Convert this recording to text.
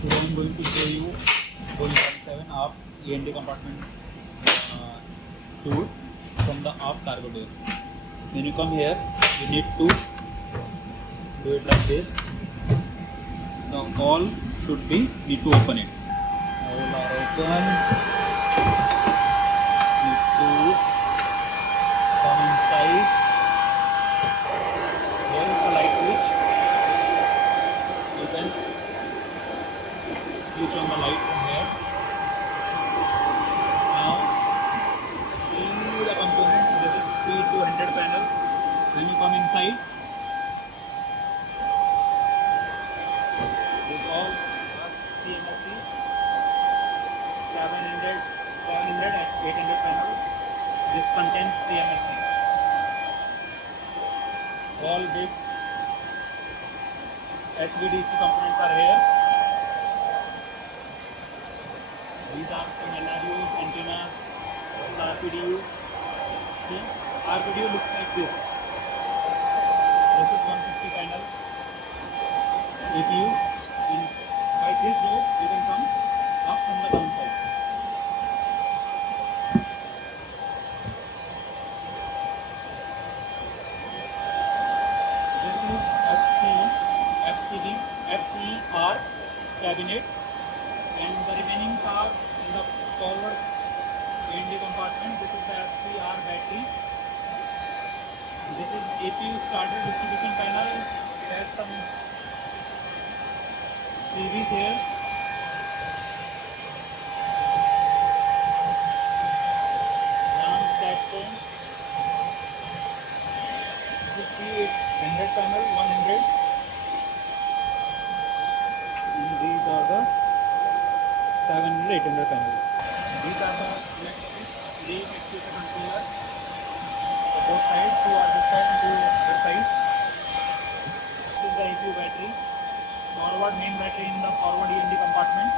Today I am going to show you Boeing 7 aft E&D compartment tour from the aft cargo door. When you come here, you need to do it like this. The all should be need to open it. All are open. Need to come inside. Here is the light switch. You can switch on the light from here. Now, see the component. This is speed to 100 panel. When you come inside, this all CMSC 700 and 800 panel. This contains CMSC. All big HVDC components are here. These are some LRUs, antennas, RPDU. See, RPDU looks like this. This is 150 panel APU. And by this rope, you can come up from the downside. This is FCR cabinet, and the remaining part in the forward A&D compartment. This is the FCR battery. This is APU starter distribution panel. It has some series here. RAM set phone. This is the 100 panel, 100. And these are the 700, 800 panels. These are the electric lead actuator controller. So both sides, two are this side and two this side. This is the APU battery. Forward main battery in the forward E&D compartment.